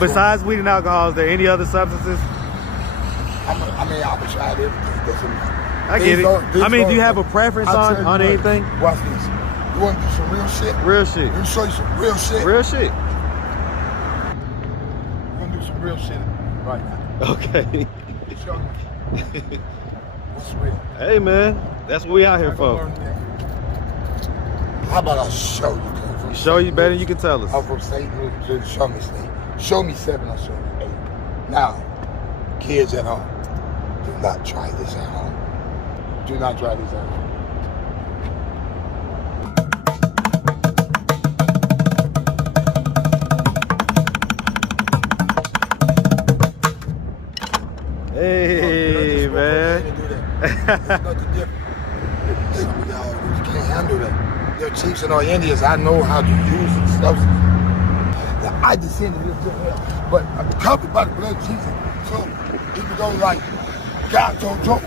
Besides weed and alcohol, is there any other substances? I would try everything. I get it. I mean, do you have a preference on anything? Watch this. You want to do some real shit? Real shit. Let me show you some real shit. Real shit. We're going to do some real shit right now. Okay. Show you. What's real? Hey, man. That's what we out here for. How about I show you? Show you better than you can tell us. I'm from St. Louis. Show me State. Show me 7, I'll show you 8. Now, kids at home, do not try this at home. Do not try this at home. Hey, man. It's nothing different. Some of y'all you can't handle that. They're chiefs and all Indians. I know how to use the substance. I descended into hell, but I'm covered by the blood of Jesus. So even though like God told Job,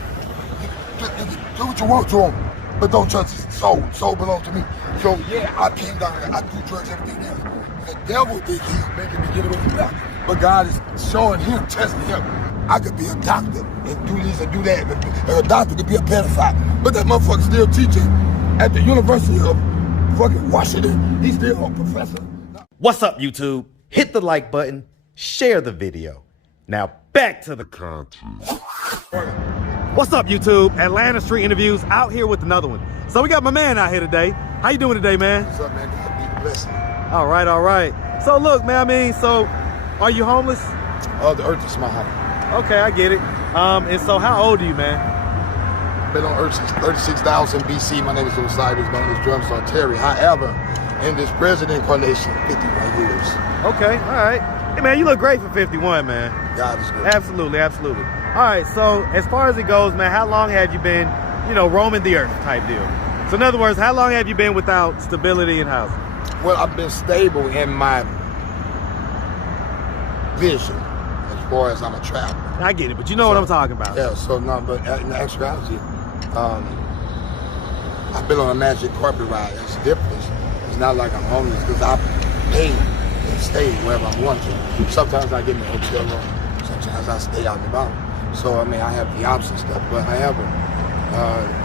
do what you want to him, but don't trust his soul. Soul belongs to me. So yeah, I came down here. I do drugs, everything else. The devil think he's making me get away from that, but God is showing him, testing him. I could be a doctor and do this and do that. And a doctor could be a pedophile, but that motherfucker still teaching at the University of fucking Washington. He's still a professor. What's up, YouTube? Hit the like button, share the video. Now back to the content. What's up, YouTube? Atlanta Street Interviews out here with another one. So we got my man out here today. How you doing today, man? What's up, man? God be blessed. All right, all right. So look, man, are you homeless? Oh, the earth is my home. Okay, I get it. And so how old are you, man? Been on earth since 36,000 BC. My name is Osiris, known as Drums on Terry. However, in this present incarnation, 51 years. Okay, all right. Hey, man, you look great for 51, man. God is good. Absolutely, absolutely. All right, so as far as it goes, man, how long have you been, roaming the earth type deal? So in other words, how long have you been without stability in housing? Well, I've been stable in my vision as far as I'm a traveler. I get it, but you know what I'm talking about. Yeah, so no, but in actuality, I've been on a magic carpet ride. It's different. It's not like I'm homeless because I pay and stay wherever I want to. Sometimes I get in a hotel room. Sometimes I stay out and about. So, I have the option stuff. But however,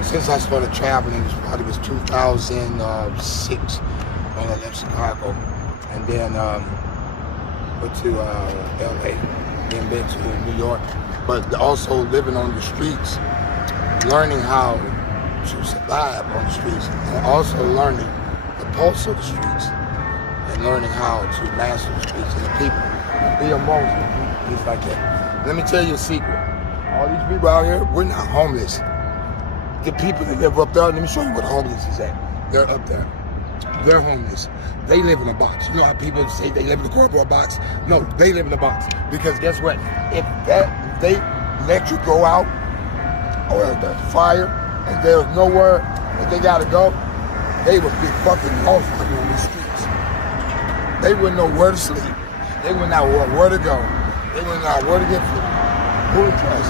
since I started traveling, it probably was 2006 when I left Chicago. And then went to LA, then been to New York. But also living on the streets, learning how to survive on the streets, and also learning the pulse of the streets, and learning how to master the streets and the people, and be amongst them, things like that. Let me tell you a secret. All these people out here, we're not homeless. The people that live up there, let me show you what homeless is at. They're up there. They're homeless. They live in a box. You know how people say they live in a cardboard box? No, they live in a box. Because guess what? If they let you go out, or if there's fire, and there's nowhere that they gotta go, they would be fucking lost on the streets. They wouldn't know where to sleep. They wouldn't know where to go. They wouldn't know where to get food. Food dress.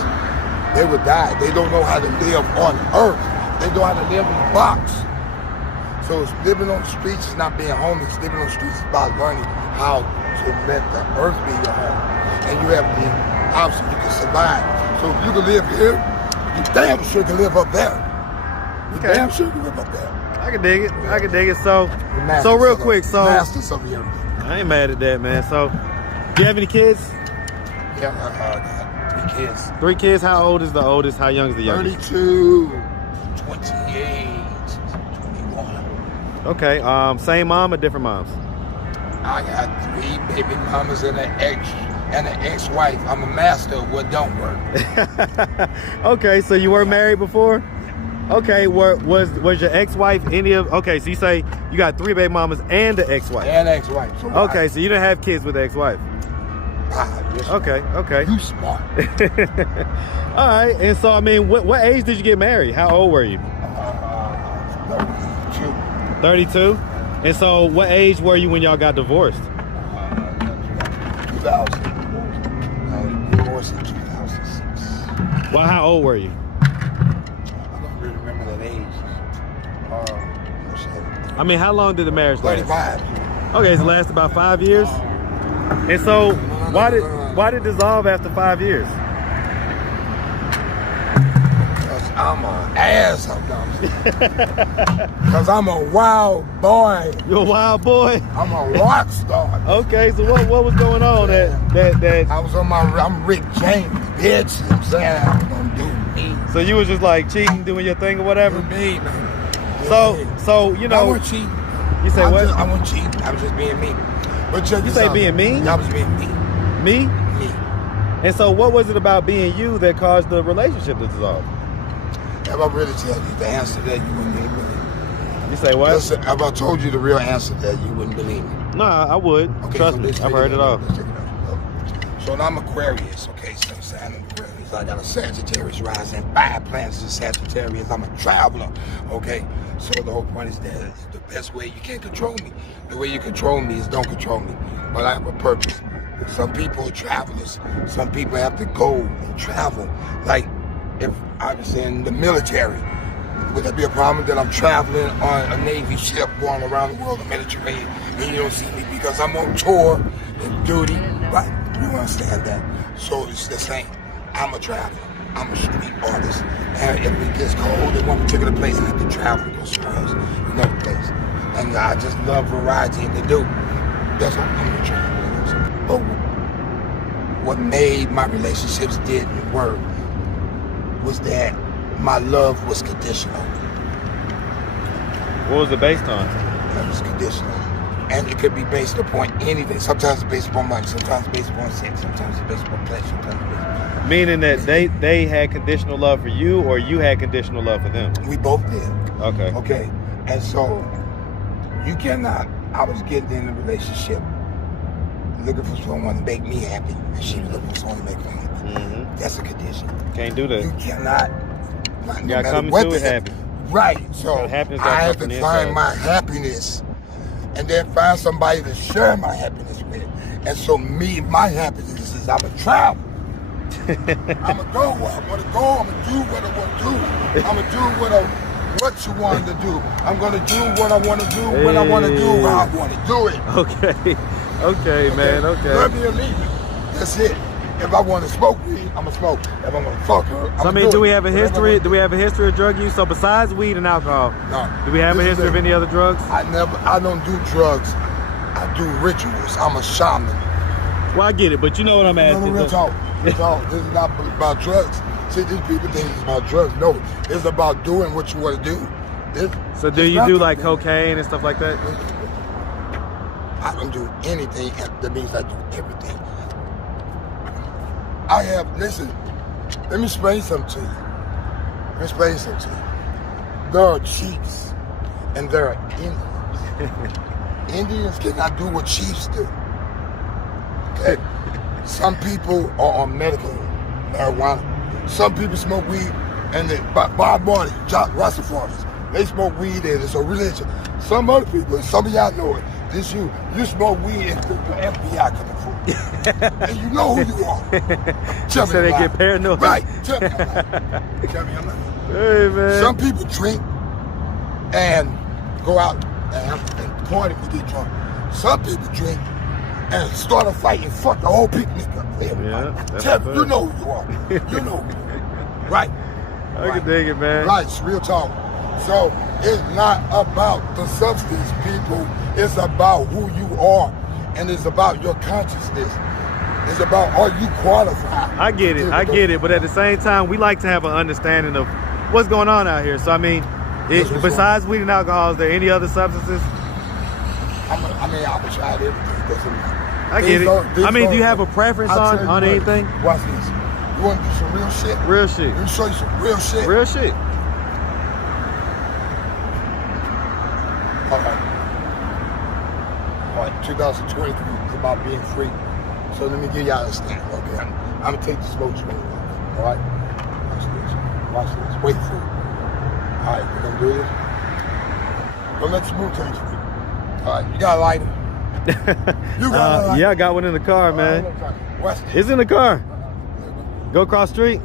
They would die. They don't know how to live on earth. They know how to live in a box. So it's living on the streets is not being homeless. Living on the streets is about learning how to let the earth be your home. And you have the option, you can survive. So if you can live here, you damn sure can live up there. You damn sure can live up there. I can dig it. I can dig it. So real quick, Masters of the earth. I ain't mad at that, man. So, do you have any kids? Yeah, I got 3 kids. 3 kids? How old is the oldest? How young is the youngest? 32, 28, 21. Okay, same mom or different moms? I got 3 baby mamas and an ex-wife. I'm a master of what don't work. Okay, so you were married before? Okay, was your ex-wife any of? Okay, so you say you got 3 baby mamas and the ex-wife. And ex-wife. So okay, so you didn't have kids with the ex-wife. Okay. You smart. All right, and so what age did you get married? How old were you? 32. 32. And so, what age were you when y'all got divorced? 2000. Divorced in 2006. Well, how old were you? I don't really remember that age. How long did the marriage last? 35. Okay, so it lasted about 5 years. And so, Why did it dissolve after 5 years? Because I'm an ass sometimes. Because I'm a wild boy. You're a wild boy? I'm a rock star. Okay, so what was going on that I was on I'm Rick James, bitch. I'm saying I was gonna do me. So you was just like cheating, doing your thing or whatever? Do me, man. So you know. I wasn't cheating. You say what? I wasn't cheating. I was just being me. But check You this say out. being mean? I was being me. Me? Me. And so what was it about being you that caused the relationship to dissolve? If I really tell you the answer to that, you wouldn't believe me. You say what? Listen, if I told you the real answer to that, you wouldn't believe me. No, I would. Okay, Trust so me. let's I've take heard it all. Let's take it out. So now I'm Aquarius, okay? So I'm saying I'm Aquarius. I got a Sagittarius rising, 5 planets in Sagittarius. I'm a traveler, okay? So the whole point is that the best way, you can't control me. The way you control me is don't control me. But I have a purpose. Some people are travelers. Some people have to go and travel. Like, if I was in the military, would that be a problem that I'm traveling on a Navy ship going around the world, the Mediterranean, and you don't see me because I'm on tour and duty, right? You understand that? So it's the same. I'm a traveler. I'm a street artist. And if it gets cold in one particular place, I have to travel to go somewhere else, another place. And I just love variety and to do. That's what I'm a traveler. But what made my relationships didn't work was that my love was conditional. What was it based on? It was conditional. And it could be based upon anything. Sometimes it's based upon money, sometimes it's based upon sex, sometimes it's based upon pleasure, sometimes it's based upon... Meaning that they had conditional love for you, or you had conditional love for them? We both did. Okay. Okay. And so you cannot, I was getting in a relationship looking for someone to make me happy, and she was looking for someone to make her happy. Mm-hmm. That's a condition. Can't do that. You cannot. You gotta come into it happy. Right. So I have to find my happiness, and then find somebody to share my happiness with. And so my happiness is I'm a travel. I'm gonna go where I want to go. I'm gonna do what I want to do. I'm gonna do what you want to do. I'm gonna do what I want to do when I want to do how I want to do it. Okay. Okay, man. Okay. Love me or leave me. That's it. If I want to smoke weed, I'm gonna smoke. If I want to fuck her, so I mean, do we have a history? Do we have a history of drug use? So besides weed and alcohol, no. Do we have a history of any other drugs? I don't do drugs. I do rituals. I'm a shaman. Well, I get it, but you know what I'm asking. No, real talk. Real talk. This is not about drugs. See, these people think it's about drugs. No, it's about doing what you want to do. So do you do like cocaine and stuff like that? I don't do anything. That means I do everything. Listen, let me explain something to you. There are chiefs and there are Indians. Indians cannot do what chiefs do. Okay? Some people are on medical marijuana. Some people smoke weed, and Bob Marley, Rastafarians, they smoke weed and it's a religion. Some other people, some of y'all know it, you smoke weed and the FBI coming for you. And you know who you are. Tell me they get paranoid. Right. Tell me I'm not. Hey, man. Some people drink and go out and party and get drunk. Some people drink and start a fight and fuck the whole picnic up for everybody. Yeah, Tell me, you know who you are. You know who you are. Right. I can dig it, man. Right, it's real talk. So it's not about the substance, people. It's about who you are. And it's about your consciousness. It's about, are you qualified? I get it. But at the same time, we like to have an understanding of what's going on out here. So, I mean, besides weed and alcohol, is there any other substances? I would try everything. I get it. I mean, do you have a preference on anything? Watch this. You want to do some real shit? Real shit. Let me show you some real shit. Real shit. All right. 2023 is about being free. So let me give y'all a stand, okay? I'm gonna take the smoke screen off, all right? Watch this, wait for it. All right, we're gonna do this. Don't let the smooth change me. All right, you got a lighter? You got a lighter? Yeah, I got one in the car, man. Watch this. It's in the car. Go across the street.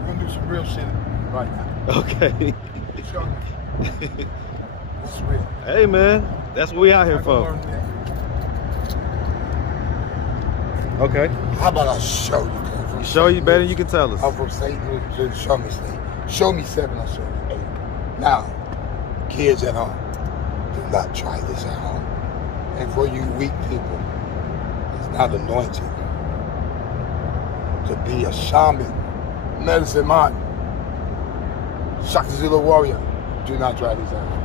We're gonna do some real shit right now. Okay. Show me. What's real? Hey, man, that's what we out here for. Okay. How about I show you? You show you better than you can tell us. I'm from St. Louis, show me State. Show me 7, I'll show you 8. Now, kids at home, do not try this at home. And for you weak people, it's not anointed to be a shaman, medicine man, Shaka Zulu warrior. Do not try this at home.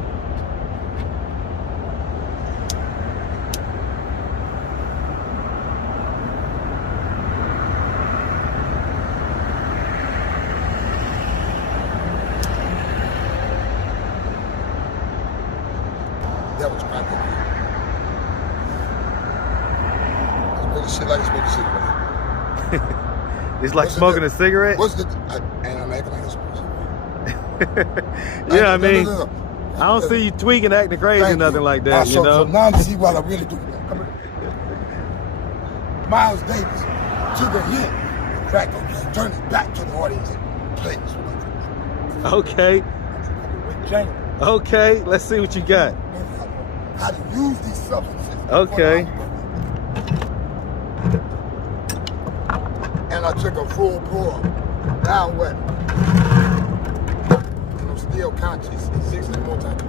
That was my thing. Smoking shit like smoking a cigarette. It's like smoking a cigarette? What's the... and I'm acting like a smoking cigarette. Yeah, I mean, I don't see you tweaking, acting crazy, Thank nothing you. like that, you know? So now I see what I really do. Come here. Miles Davis took a hit, crack cocaine, turned his back to the audience and played this one. Okay. Rick James. Okay, let's see what you got. How to use these substances. Okay. And I took a full pour, down wet. And I'm still conscious. 60 more times.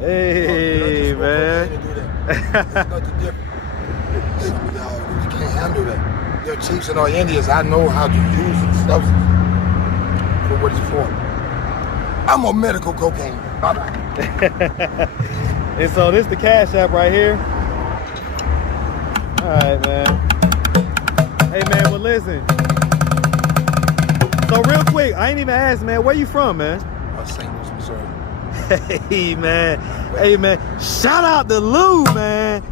Hey, man. It's nothing different. You can't handle that. Your chiefs and our Indians, I know how to use these substances for what it's for. I'm on medical cocaine. Bye-bye. And so this the Cash App right here. All right, man. Hey, man, well, listen. So real quick, I ain't even asked, man, where you from, man? St. Louis, Missouri. Hey, man. Hey, man. Shout out to Lou, man.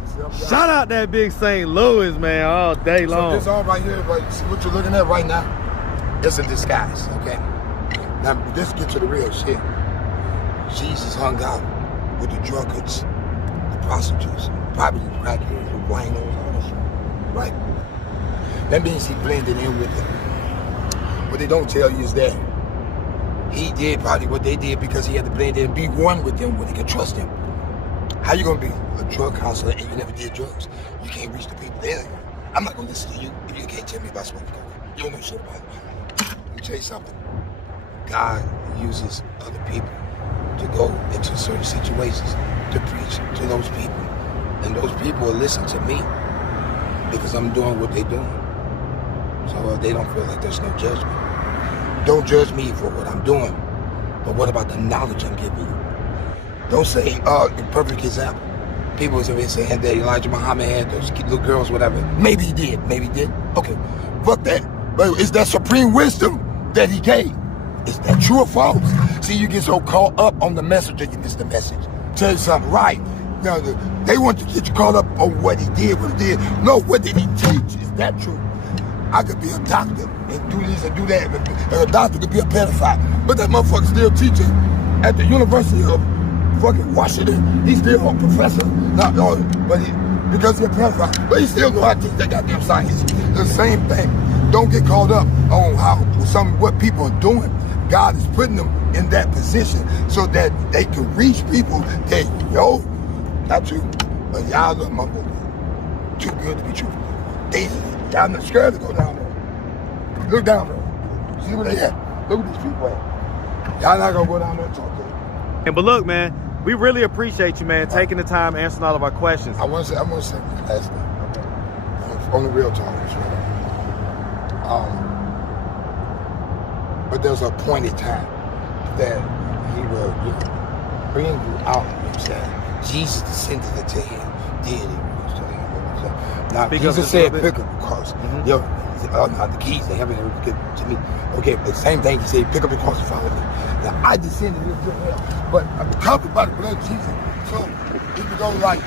Shout out that big St. Louis, man, all day long. So this all right here, see what you're looking at right now? It's a disguise, okay? Now, let's get to the real shit. Jesus hung out with the drunkards, the prostitutes, probably the crackheads, the winos, all this shit, right? That means he blended in with them. What they don't tell you is that he did probably what they did because he had to blend in and be one with them when they could trust him. How you gonna be a drug counselor and you never did drugs? You can't reach the people there. I'm not gonna listen to you if you can't tell me about smoking coke. You don't know shit about it. Let me tell you something. God uses other people to go into certain situations to preach to those people. And those people will listen to me because I'm doing what they're doing. So they don't feel like there's no judgment. Don't judge me for what I'm doing, but what about the knowledge I'm giving you? Don't say, a perfect example. People have been saying that Elijah Muhammad had those little girls, whatever. Maybe he did, maybe he did. Okay, fuck that. But it's that supreme wisdom that he gave. Is that true or false? See, you get so caught up on the message that you miss the message. Tell you something, right? Now, they want to get you caught up on what he did, what he did. No, what did he teach? Is that true? I could be a doctor and do this and do that, and a doctor could be a pedophile. But that motherfucker still teaching at the University of fucking Washington. He's still a professor, not but because he's a pedophile. But he still know how to teach that goddamn science. The same thing. Don't get caught up on what people are doing. God is putting them in that position so that they can reach people that, not you, but y'all little mumble. Too good to be true. Y'all not scared to go down there. Look down there. See where they at? Look at these people at. Y'all not gonna go down there and talk to them. And but look, man, we really appreciate you, man, taking the time answering all of our questions. I want to say last thing. On the real talk, but there's a point in time that he will bring you out. You know what I'm saying? Jesus descended into him, did it. Now, Jesus said, pick up the cross. Now the keys, they haven't ever given to me. Okay, but the same thing, he said, pick up the cross and follow me. Now, I descended into hell, but I'm covered by the blood of Jesus. So, it can go like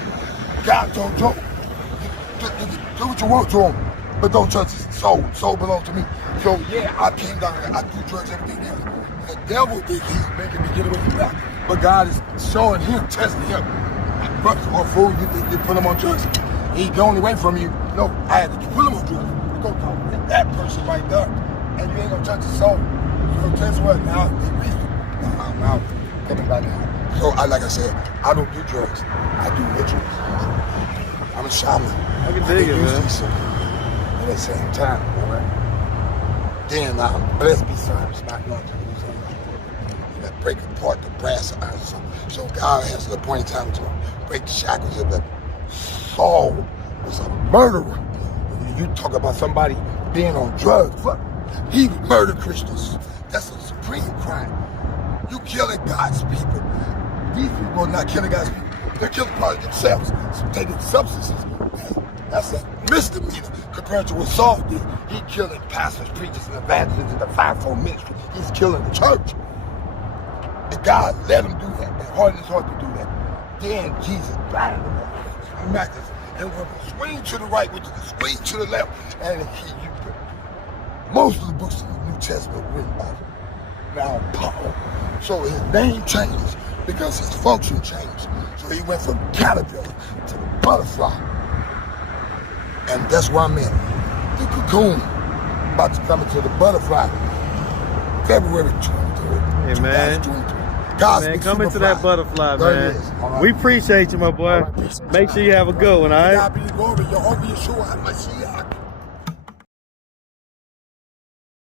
God told Job, do what you want to him, but don't touch his soul. Soul belongs to me. So yeah, I came down here. I do drugs every day. The devil think he's making me get away from that. But God is showing him, testing him. But for a fool, you think you put him on drugs? He going away from you. No, I had to put him on drugs. You go talk to that person right there, and you ain't gonna touch his soul. So guess what? Now they reach. I'm out. Coming back now. So like I said, I don't do drugs. I do rituals. I'm a shaman. I can dig it, man. At the same time, all right? Then blessed be times, not knowing to lose anything. That break apart the brass irons. So God has the point in time to break the shackles of that. Saul was a murderer. You talk about somebody being on drugs. What? He murdered Christians. That's a supreme crime. You killing God's people. These people are not killing God's people. They're killing part of themselves. So taking substances. That's a misdemeanor compared to what Saul did. He killing pastors, preachers, and evangelists in the fivefold ministry. He's killing the church. And God let him do that. And hardened his heart to do that. Then Jesus died on the cross. And when we swing to the right, which is the swing to the left, and most of the books of the New Testament were written by now Paul. So his name changed because his function changed. So he went from caterpillar to the butterfly. And that's where I'm in. The cocoon, about to come into the butterfly. February 23rd, Hey, man. 2023. God's Man, come into superfly. that butterfly, There it man. is. All right. We appreciate you, my boy. All right, appreciate Make you. sure you have a good one, all right? God be the glory. You're over your show. I'm a Mashiach.